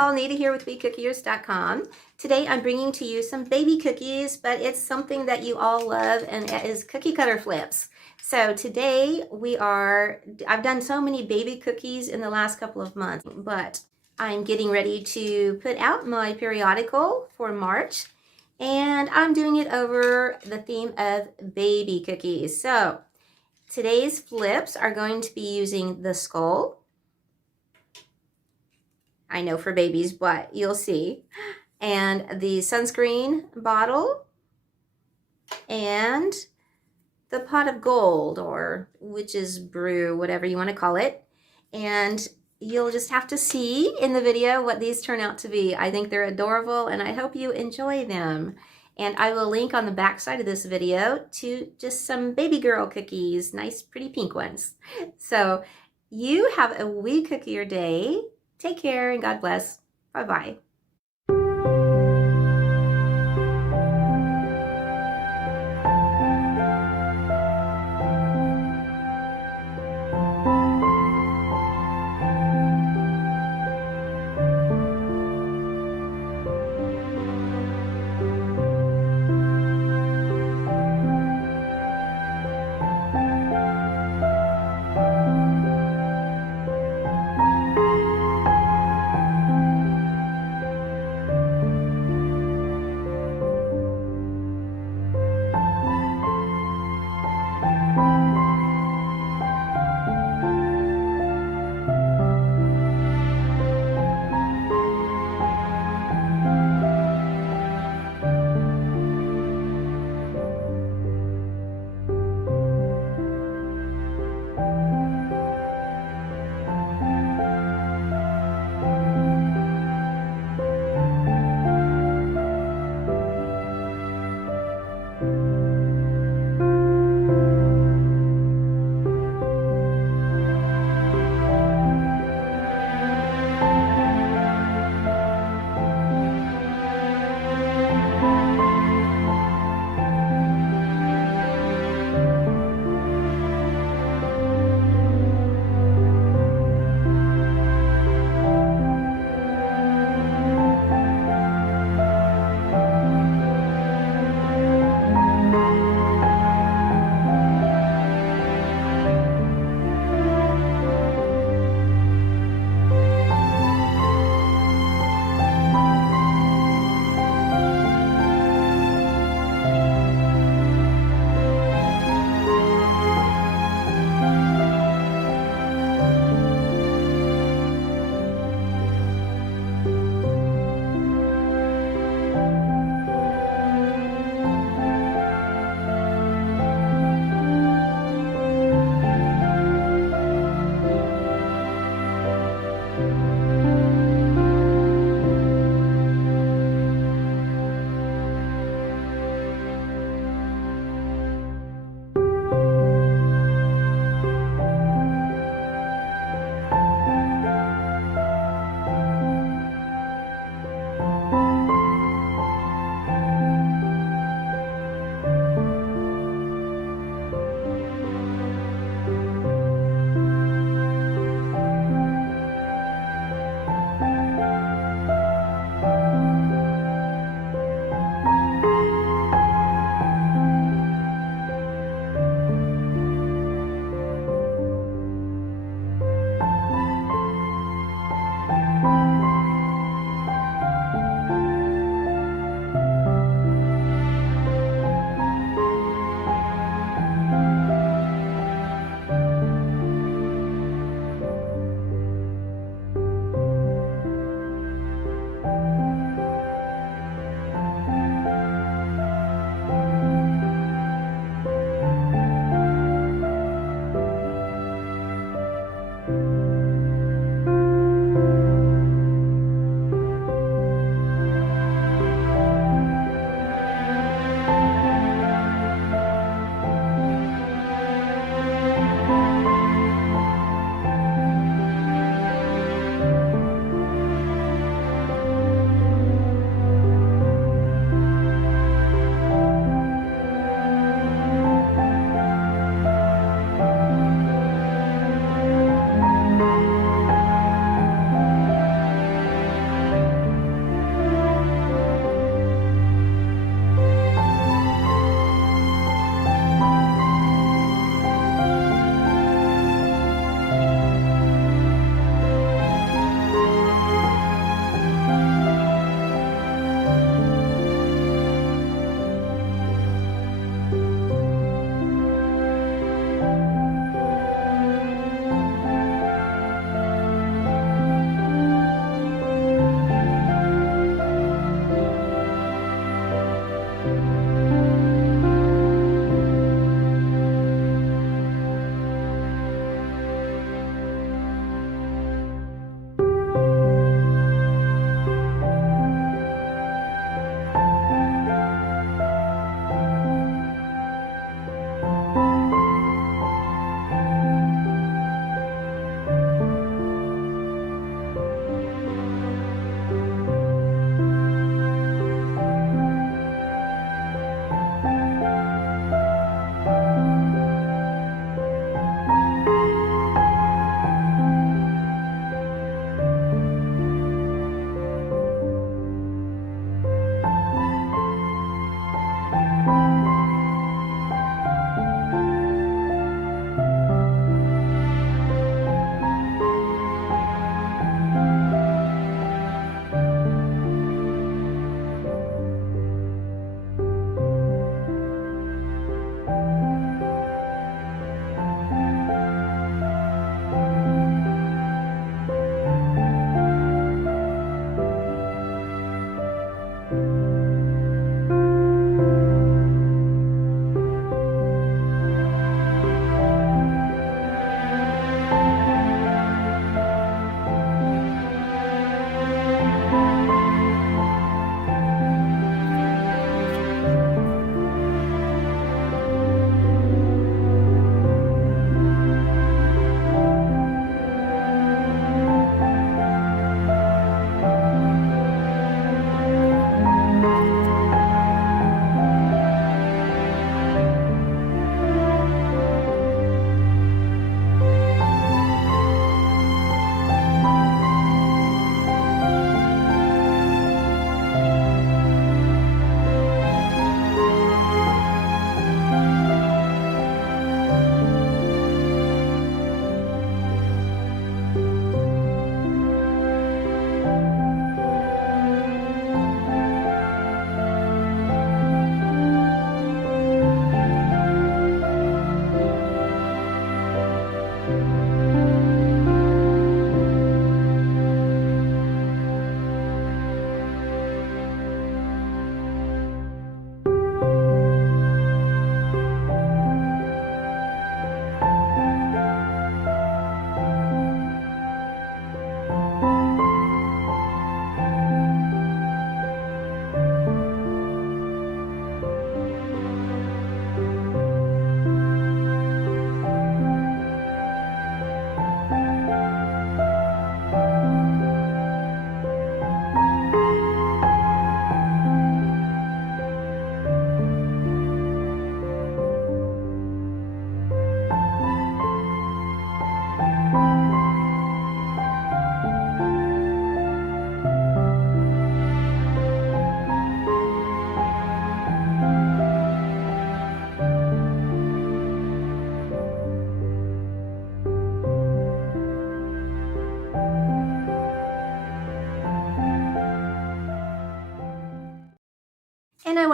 all, Nita here with WeCookieers.com. Today I'm bringing to you some baby cookies, but it's something that you all love, and it is cookie cutter flips. So today I've done so many baby cookies in the last couple of months, but I'm getting ready to put out my periodical for March, and I'm doing it over the theme of baby cookies. So today's flips are going to be using the skull. I know for babies, but you'll see. And the sunscreen bottle and the pot of gold, or witch's brew, whatever you want to call it. And you'll just have to see in the video what these turn out to be. I think they're adorable, and I hope you enjoy them. And I will link on the back side of this video to just some baby girl cookies, nice pretty pink ones. So you have a wee cookier day. Take care and God bless. Bye-bye.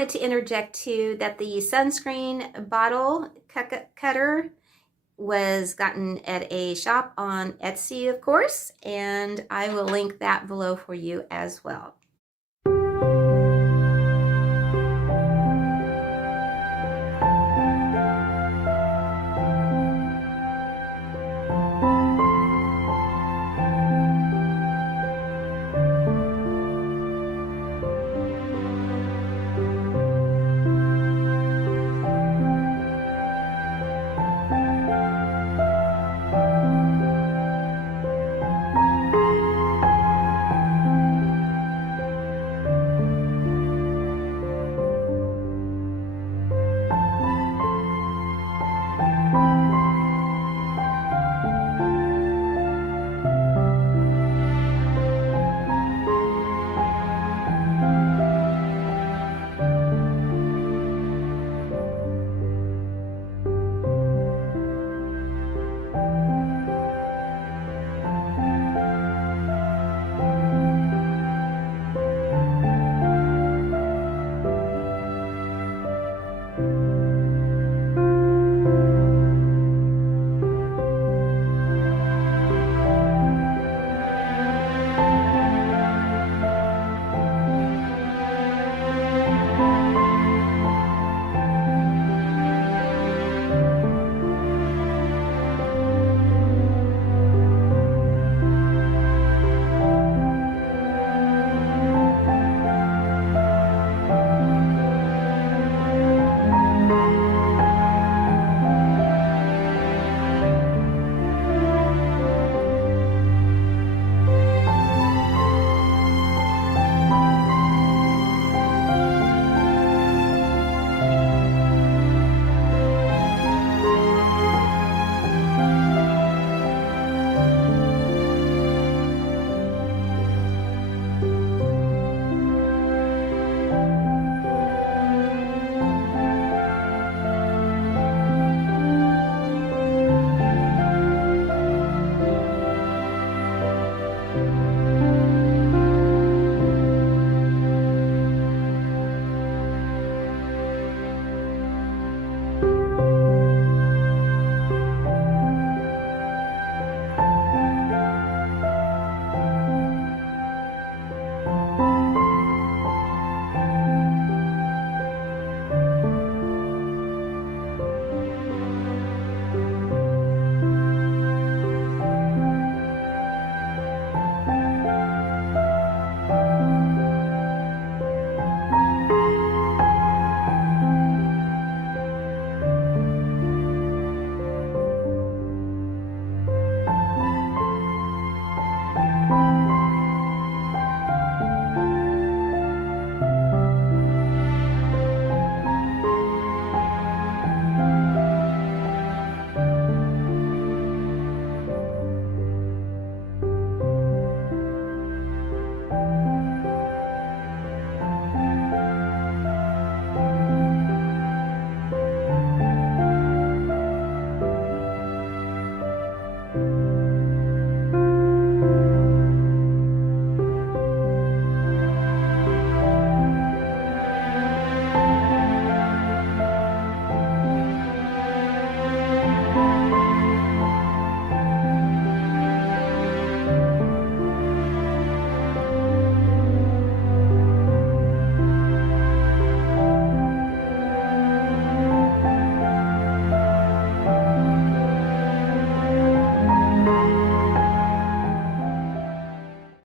wanted to interject too that the sunscreen bottle cutter was gotten at a shop on Etsy, of course, and I will link that below for you as well.